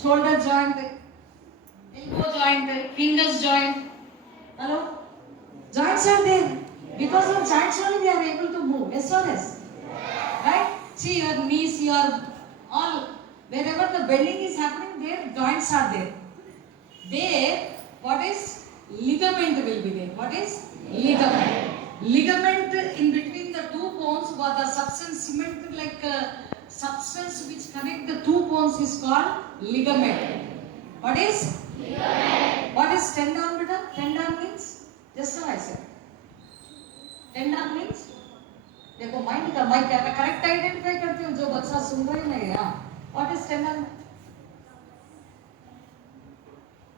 shoulder joint, elbow joint, fingers joint. Hello? Joints are there. Because of joints only we are able to move. Yes or yes? Right? See your knees, your all, wherever the bending is happening, there joints are there. There, what is ligament will be there. What is ligament? Ligament in between the two bones, or the substance cement like substance which connect the two bones is called ligament. What is? Ligament. What is tendon, beta? Tendon means? Just now I said. Tendon means? देखो mind का मैं correct identify करती हूँ जो बच्चा सुन रहा ही नहीं है. What is tendon?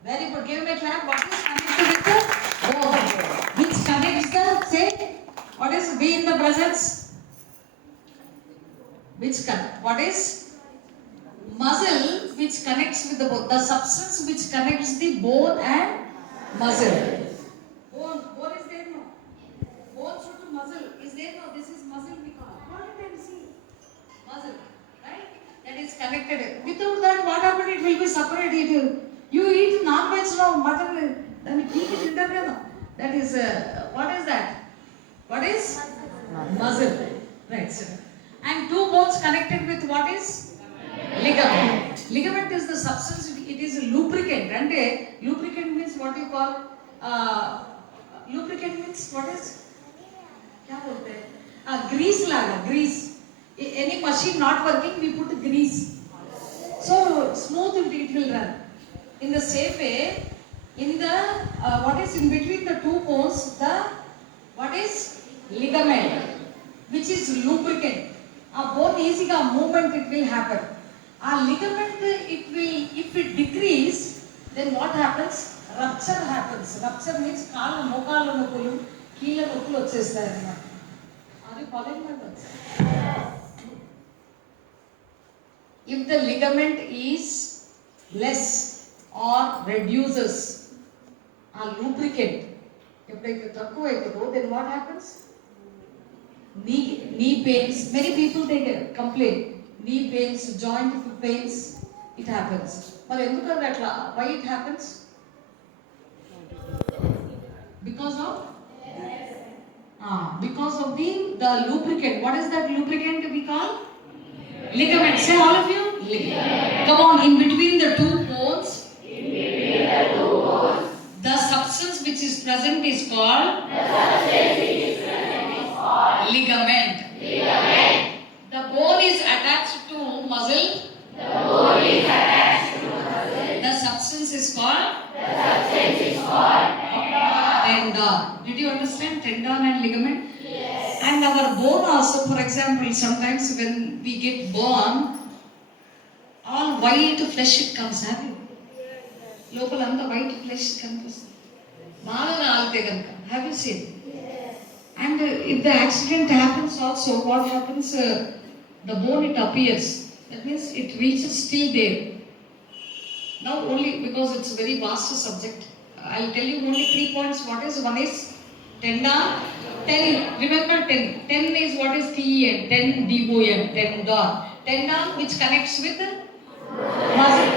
Very good. Give me a clap. What is connected with the bone? Which connects the, say, what is be in the presence? Which connect? What is muscle which connects with the bone? The substance which connects the bone and muscle. Bone is there no? Bone to muscle is there no? This is muscle we call. What you can see? Muscle, right? That is connected. Without that, what happened? It will be separated. You eat non-veg now, mutton, then eat it in the that is, what is that? What is? Muscle. Right, sir. And two bones connected with what is? Ligament. Ligament is the substance, it is a lubricant. And lubricant means what you call, lubricant means what is? Grease laga, grease. Any machine not working, we put grease. So smooth it will run. In the same way, in the what is in between the two bones, the what is ligament, which is lubricant. A bone easy movement it will happen. A ligament it will, if it decrease, then what happens? Rupture happens. Rupture means kaala mokala nokulu, keela nokulu vachestharu anamata. Are you following my words? If the ligament is less or reduces a lubricant, then what happens? Knee pains. Many people they complain. Knee pains, joint pains, it happens. But why it happens? Because of? Because of the lubricant. What is that lubricant we call? Ligament. Say all of you. Ligament. Come on, in between the two bones. The substance which is present is called ligament. The bone is attached to muscle. The substance is called tendon. Did you understand tendon and ligament? Yes. And our bone also, for example, sometimes when we get born, all white flesh it comes, have you? Local anta white flesh comes. Have you seen? Yes. And if the accident happens also, what happens? The bone it appears. That means it reaches still there. Now only because it's a very vast subject, I'll tell you only 3 points. What is? One is tendon. 10. Remember 10. 10 is what is TEN. 10 DON. Tendon. Tendon which connects with the muscle.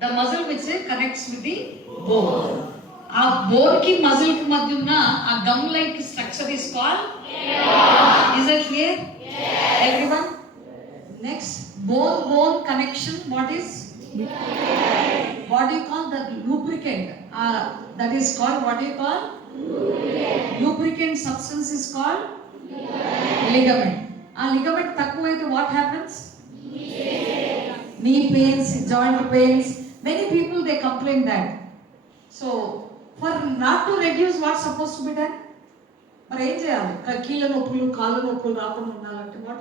The muscle which connects with the bone. A bone ki muscle ki madhyam na a gum like structure is called tendon. Is it clear? Yes. Everyone? Next, bone connection. What is? What do you call the lubricant? That is called, what do you call? Lubricant substance is called ligament. Ligament takkuvaithe what happens? Knee pains, joint pains. Many people they complain that. So for not to reduce, what's supposed to be done? What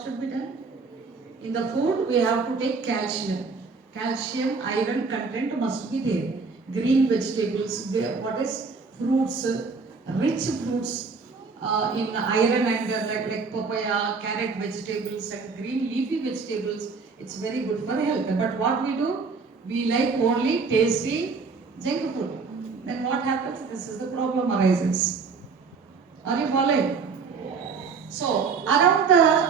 should be done? In the food we have to take calcium. Calcium, iron content must be there. Green vegetables, what is fruits, rich fruits in iron and like papaya, carrot vegetables and green leafy vegetables. It's very good for health. But what we do? We like only tasty junk food. Then what happens? This is the problem arises. Are you following? So around the